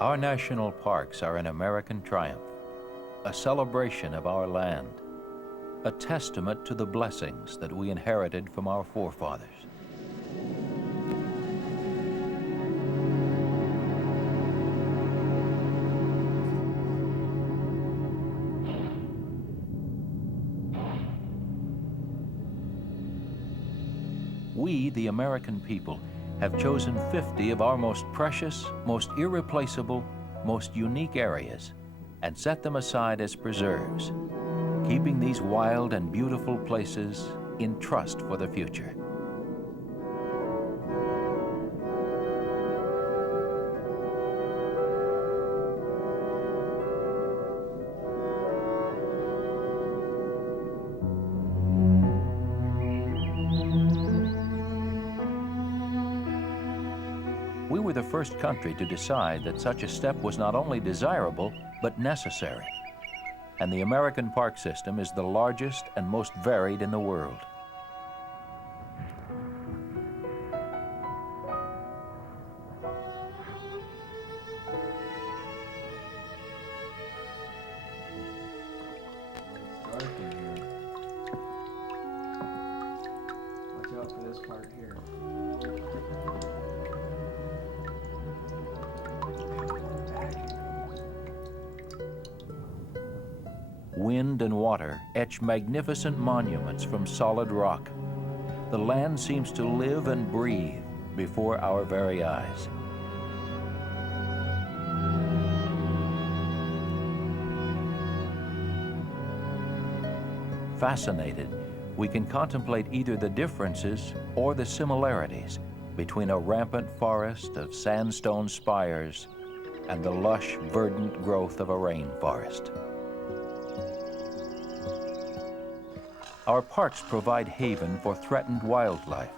Our national parks are an American triumph, a celebration of our land, a testament to the blessings that we inherited from our forefathers. We, the American people, have chosen 50 of our most precious, most irreplaceable, most unique areas and set them aside as preserves, keeping these wild and beautiful places in trust for the future. We were the first country to decide that such a step was not only desirable, but necessary. And the American park system is the largest and most varied in the world. It's dark in here. Watch out for this part here. Wind and water etch magnificent monuments from solid rock. The land seems to live and breathe before our very eyes. Fascinated, we can contemplate either the differences or the similarities between a rampant forest of sandstone spires and the lush, verdant growth of a rainforest. Our parks provide haven for threatened wildlife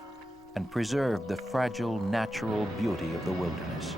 and preserve the fragile natural beauty of the wilderness.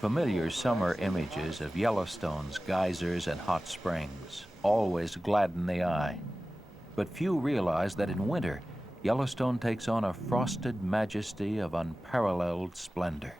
Familiar summer images of Yellowstone's geysers and hot springs always gladden the eye. But few realize that in winter, Yellowstone takes on a frosted majesty of unparalleled splendor.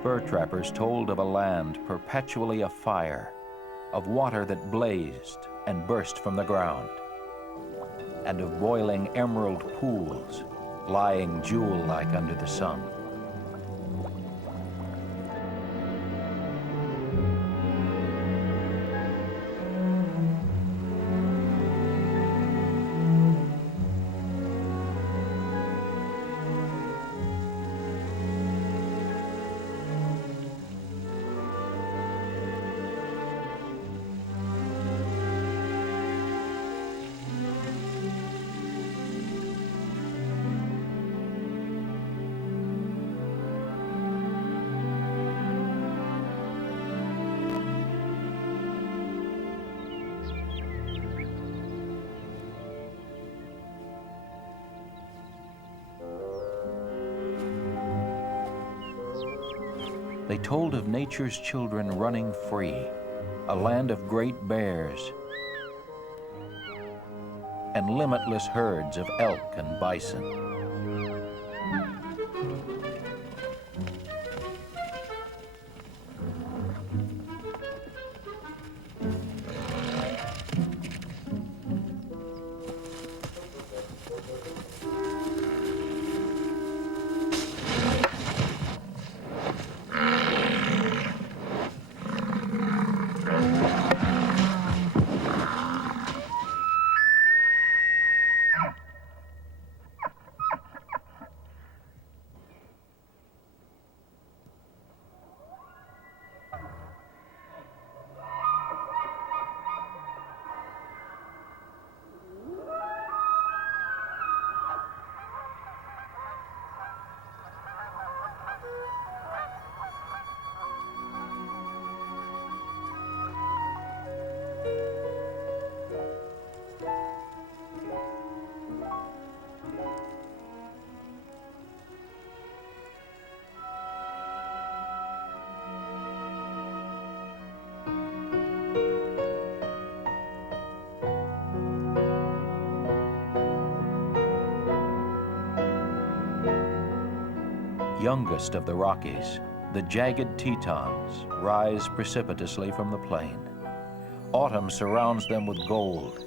Fur trappers told of a land perpetually afire, of water that blazed and burst from the ground, and of boiling emerald pools lying jewel-like under the sun. They told of nature's children running free, a land of great bears, and limitless herds of elk and bison. Youngest of the Rockies, the jagged Tetons rise precipitously from the plain. Autumn surrounds them with gold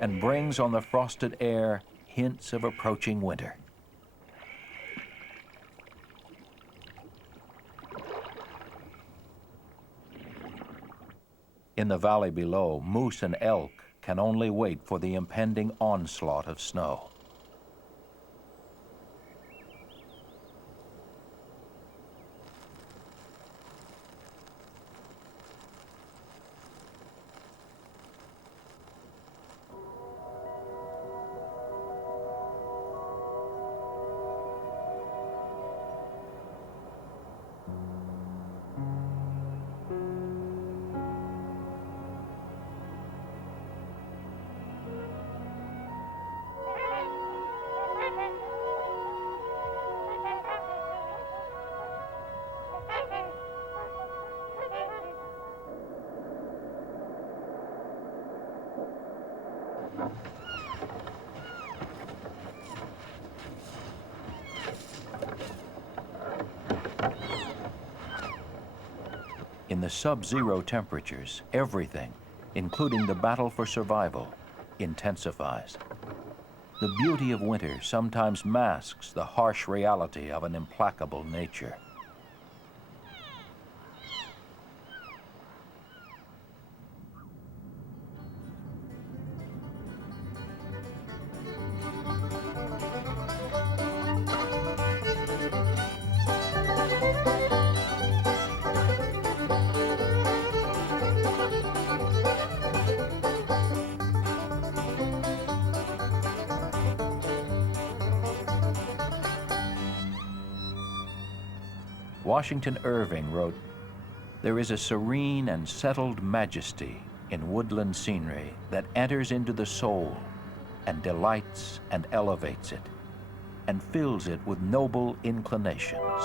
and brings on the frosted air hints of approaching winter. In the valley below, moose and elk can only wait for the impending onslaught of snow. In the sub-zero temperatures, everything, including the battle for survival, intensifies. The beauty of winter sometimes masks the harsh reality of an implacable nature. Washington Irving wrote, "There is a serene and settled majesty in woodland scenery that enters into the soul and delights and elevates it and fills it with noble inclinations."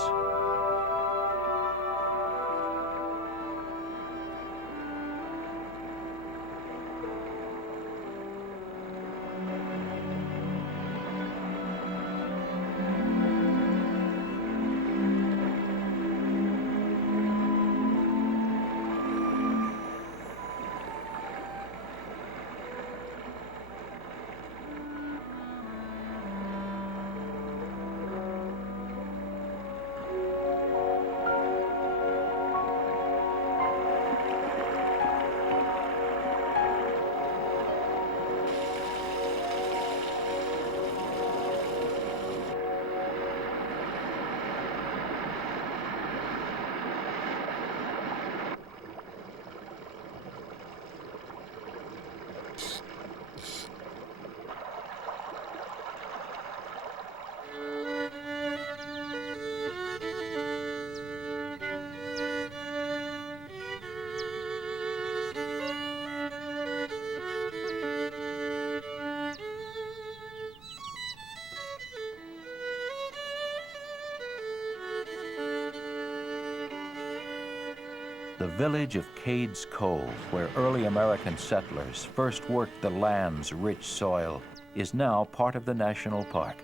The village of Cades Cove, where early American settlers first worked the land's rich soil, is now part of the national park,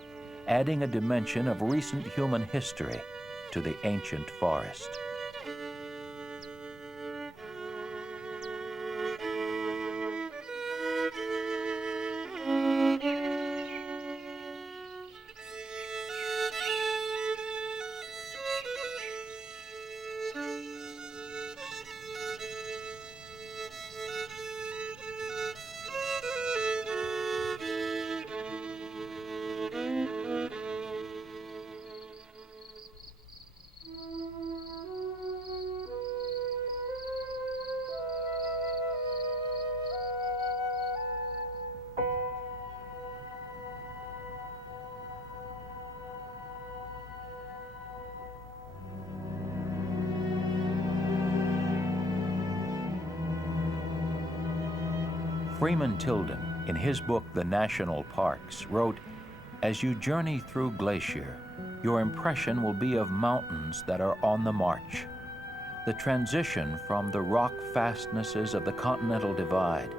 adding a dimension of recent human history to the ancient forest. Freeman Tilden, in his book, The National Parks, wrote, "As you journey through Glacier, your impression will be of mountains that are on the march. The transition from the rock fastnesses of the Continental Divide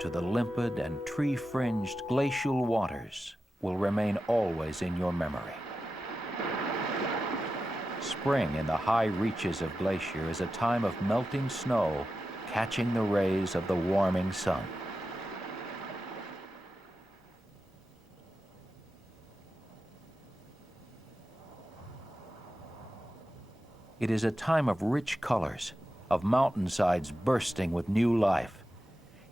to the limpid and tree-fringed glacial waters will remain always in your memory." Spring in the high reaches of Glacier is a time of melting snow catching the rays of the warming sun. It is a time of rich colors, of mountainsides bursting with new life.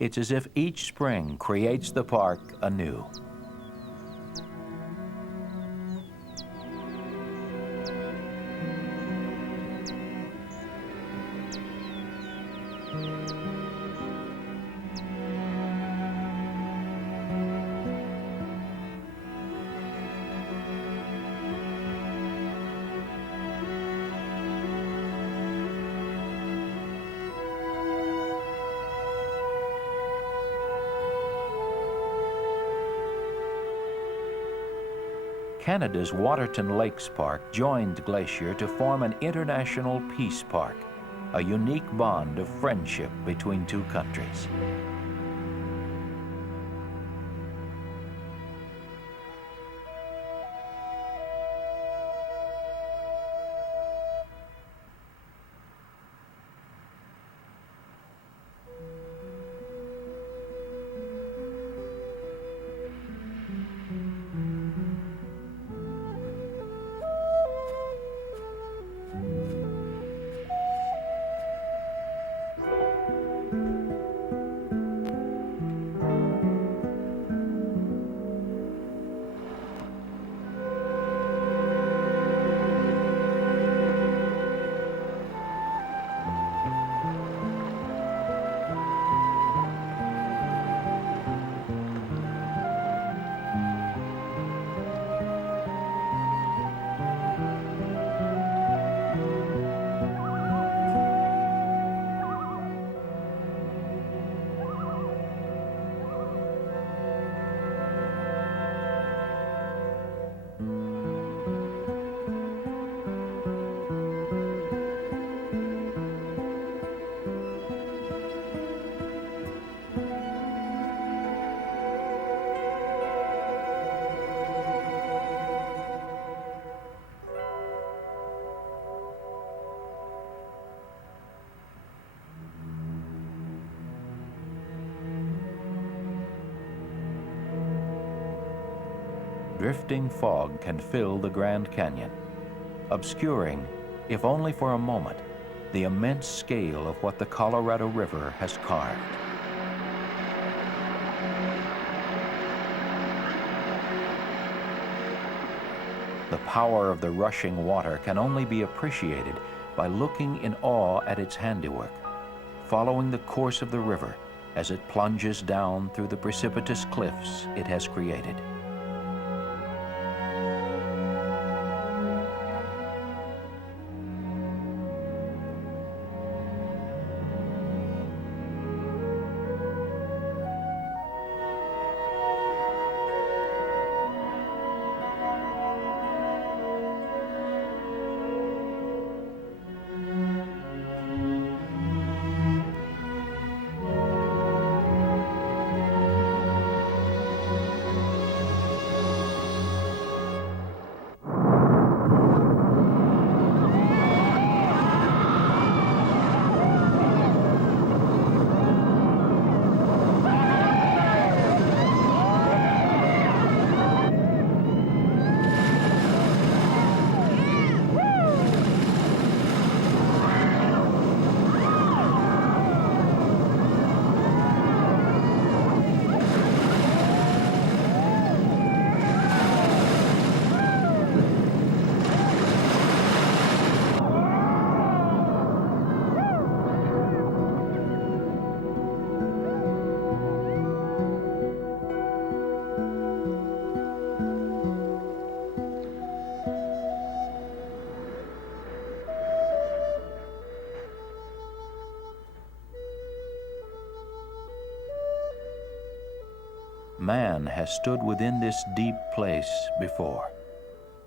It's as if each spring creates the park anew. Canada's Waterton Lakes Park joined Glacier to form an international peace park, a unique bond of friendship between two countries. Drifting fog can fill the Grand Canyon, obscuring, if only for a moment, the immense scale of what the Colorado River has carved. The power of the rushing water can only be appreciated by looking in awe at its handiwork, following the course of the river as it plunges down through the precipitous cliffs it has created. Man has stood within this deep place before,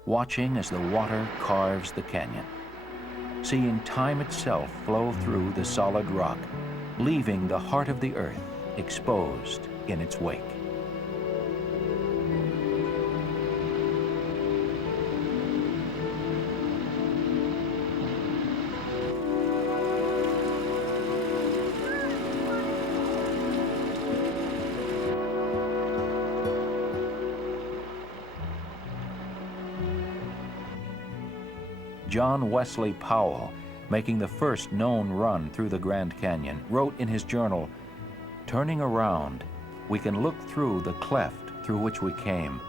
watching as the water carves the canyon, seeing time itself flow through the solid rock, leaving the heart of the earth exposed in its wake. John Wesley Powell, making the first known run through the Grand Canyon, wrote in his journal, "Turning around, we can look through the cleft through which we came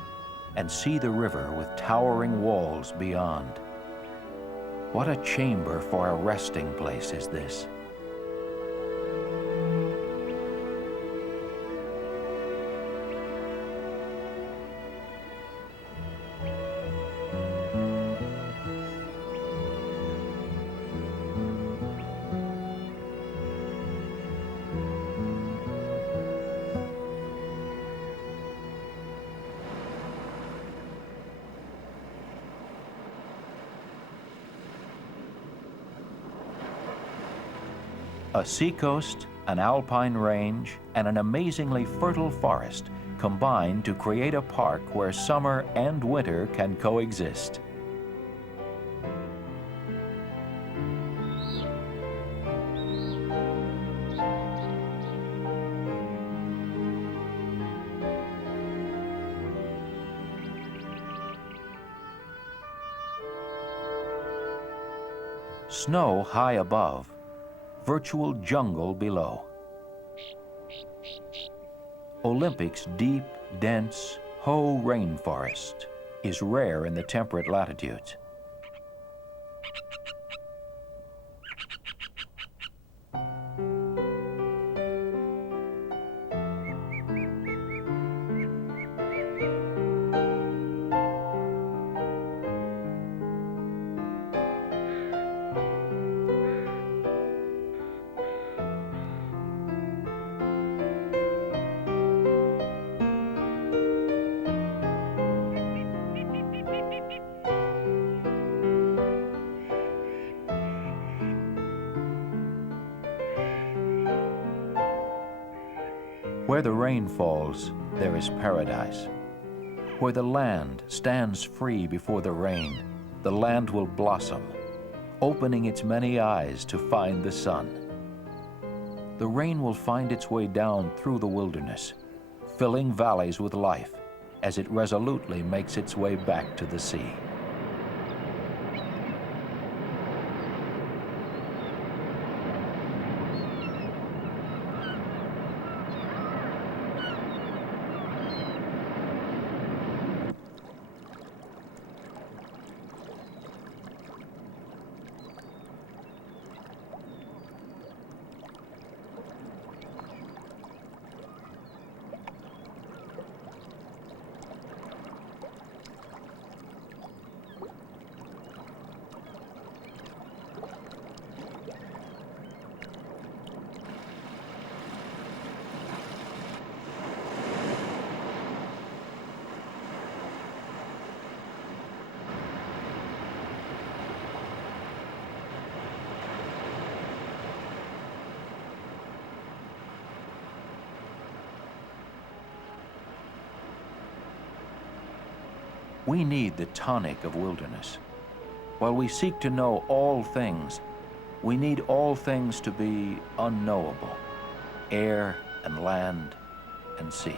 and see the river with towering walls beyond. What a chamber for a resting place is this." A seacoast, an alpine range, and an amazingly fertile forest combine to create a park where summer and winter can coexist. Snow high above, virtual jungle below. Olympic's deep, dense Hoh rainforest is rare in the temperate latitudes. Where the rain falls, there is paradise. Where the land stands free before the rain, the land will blossom, opening its many eyes to find the sun. The rain will find its way down through the wilderness, filling valleys with life as it resolutely makes its way back to the sea. We need the tonic of wilderness. While we seek to know all things, we need all things to be unknowable, air and land and sea.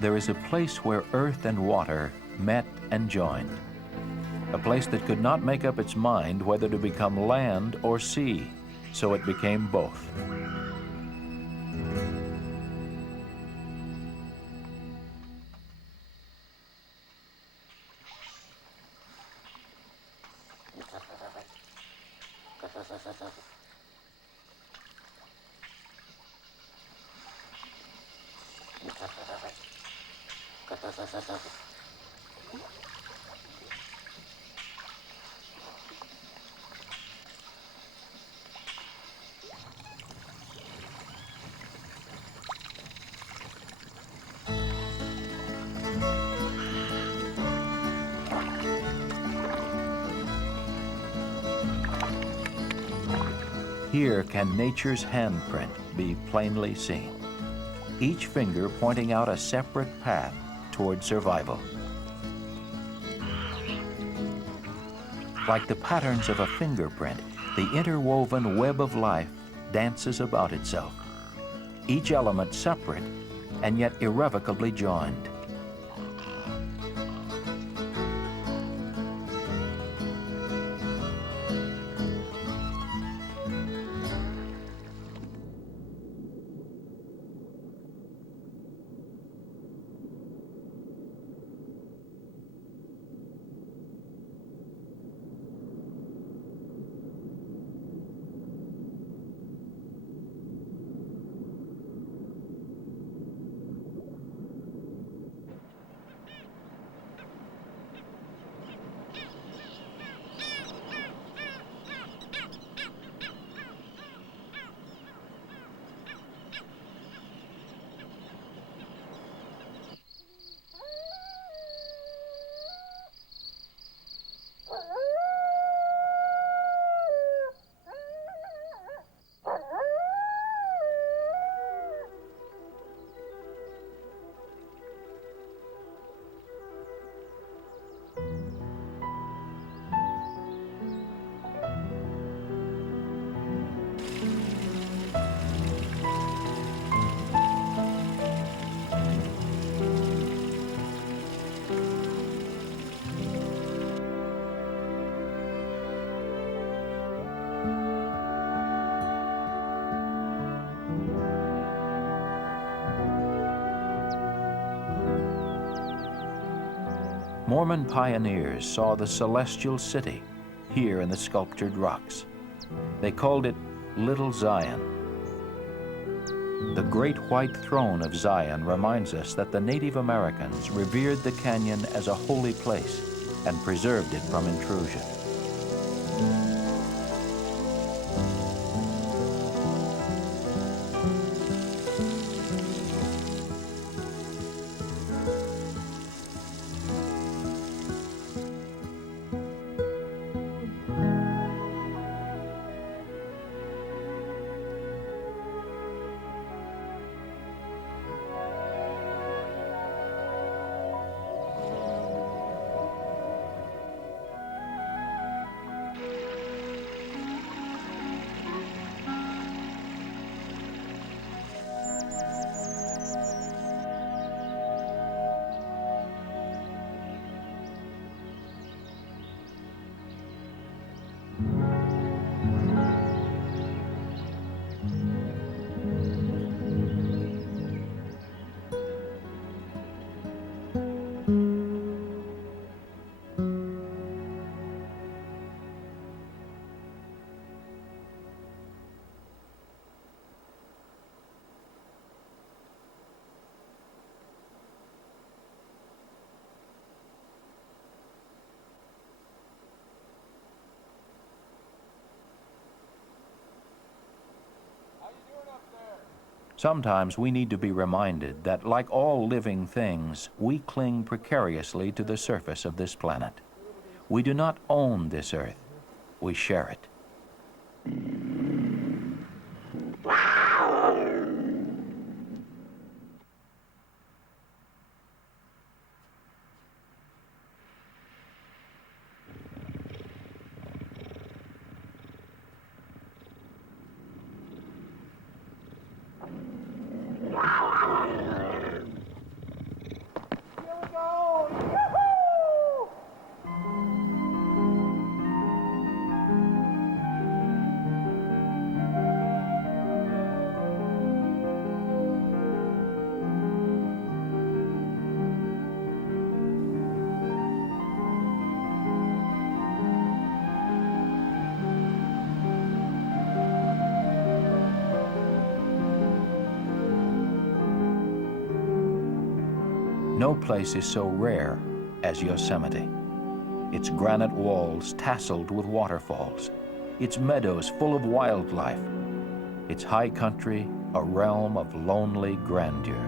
there is a place where earth and water met and joined. A place that could not make up its mind whether to become land or sea, so it became both. Here can nature's handprint be plainly seen, each finger pointing out a separate path toward survival. Like the patterns of a fingerprint, the interwoven web of life dances about itself, each element separate and yet irrevocably joined. Mormon pioneers saw the celestial city here in the sculptured rocks. They called it Little Zion. The great white throne of Zion reminds us that the Native Americans revered the canyon as a holy place and preserved it from intrusion. Sometimes we need to be reminded that, like all living things, we cling precariously to the surface of this planet. We do not own this earth, we share it. No place is so rare as Yosemite. Its granite walls tasseled with waterfalls, its meadows full of wildlife, its high country a realm of lonely grandeur.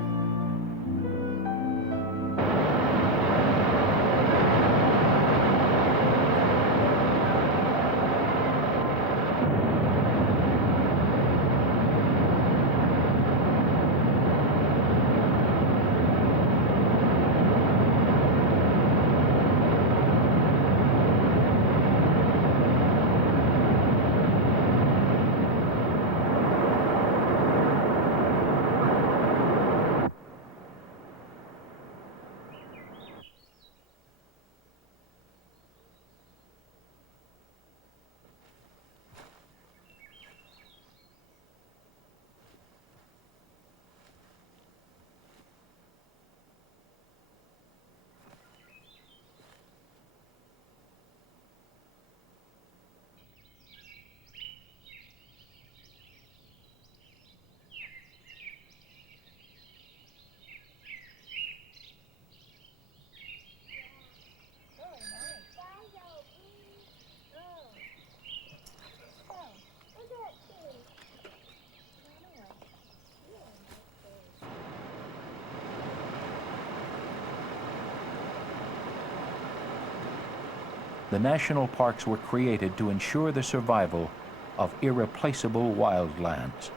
The national parks were created to ensure the survival of irreplaceable wildlands,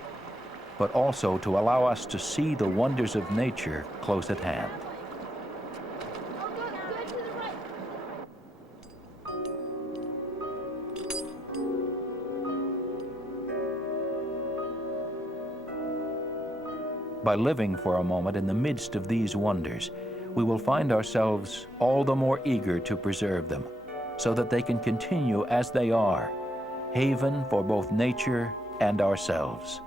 but also to allow us to see the wonders of nature close at hand. By living for a moment in the midst of these wonders, we will find ourselves all the more eager to preserve them, so that they can continue as they are, haven for both nature and ourselves.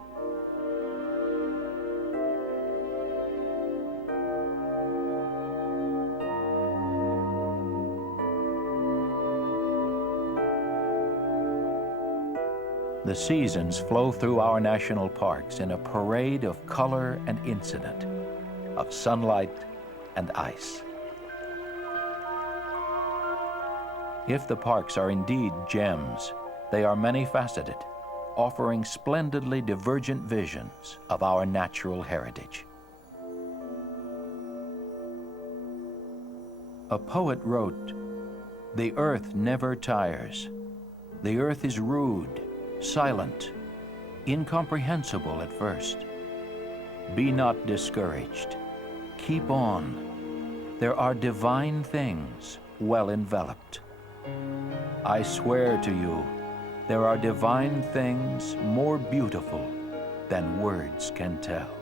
The seasons flow through our national parks in a parade of color and incident, of sunlight and ice. If the parks are indeed gems, they are many-faceted, offering splendidly divergent visions of our natural heritage. A poet wrote, "The earth never tires. The earth is rude, silent, incomprehensible at first. Be not discouraged. Keep on. There are divine things well enveloped. I swear to you, there are divine things more beautiful than words can tell."